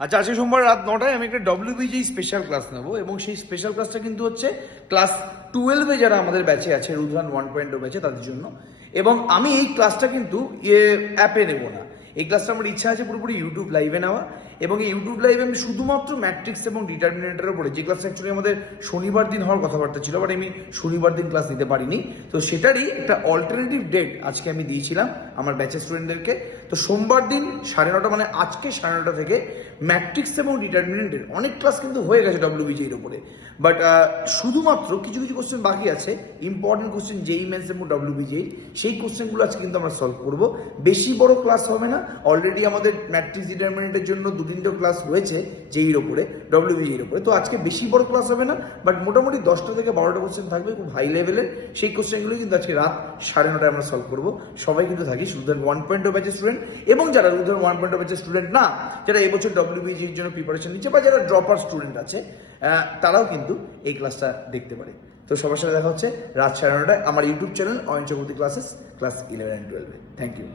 আচ্ছা, আজকে সোমবার রাত 9টায় আমি একটা ডব্লিউবিজি স্পেশাল ক্লাস নেবো এবং সেই স্পেশাল ক্লাসটা কিন্তু হচ্ছে ক্লাস 12-এ যারা আমাদের ব্যাচে আছে, রুদ্রান 1.0 ব্যাচে, তাদের জন্য। এবং আমি এই ক্লাসটা কিন্তু অ্যাপে নেবো না। এই ক্লাসটা আমার ইচ্ছা আছে পুরোপুরি ইউটিউব লাইভে নেওয়া, এবং এই ইউটিউব লাইভে আমি শুধুমাত্র ম্যাট্রিক্স এবং ডিটারমিনেটরের উপরে, যে ক্লাসটা অ্যাকচুয়ালি আমাদের শনিবার দিন হওয়ার কথাবার্তা ছিল, বাট আমি শনিবার দিন ক্লাস নিতে পারিনি। তো সেটারই একটা অল্টারনেটিভ ডেট আজকে আমি দিয়েছিলাম আমার ব্যাচের স্টুডেন্টদেরকে। তো সোমবার দিন 9:30, মানে আজকে 9:30 থেকে ম্যাট্রিক্স এবং ডিটারমিনেন্টের অনেক ক্লাস কিন্তু হয়ে গেছে ডব্লিউবিজির উপরে, বাট শুধুমাত্র কিছু কিছু কোশ্চেন বাকি আছে, ইম্পর্টেন্ট কোশ্চেন যেই মেন্স এবং ডব্লিউবিজি, সেই কোশ্চেনগুলো আজকে কিন্তু আমরা সলভ করবো। বেশি বড় ক্লাস হবে না, অলরেডি আমাদের ম্যাট্রিক্স ডিটারমিনেন্টের জন্য 2-3টে ক্লাস হয়েছে যেইর ওপরে, ডব্লিউবিজির ওপরে। তো আজকে বেশি বড় ক্লাস হবে না, বাট মোটামুটি 10টা থেকে 12টা কোশ্চেন থাকবে খুব হাই লেভেলের। সেই কোশ্চেনগুলো কিন্তু আজকে রাত 9:30টায় আমরা সলভ করবো। সবাই কিন্তু থাকি রুদ্রান 1.0 ব্যাচের স্টুডেন্ট, এবং যারা রুদ্রান 1.0 ব্যাচের স্টুডেন্ট না, যারা এবছর ডব্লিউবিজির জন্য প্রিপারেশন নিচ্ছে, বা যারা ড্রপার স্টুডেন্ট আছে, তারাও কিন্তু এই ক্লাসটা দেখতে পারে। তো সবার সাথে দেখা হচ্ছে রাত 9:30টায় আমার YouTube channel Ayan Chakraborty classes, class 11 and 12-এ। Thank you.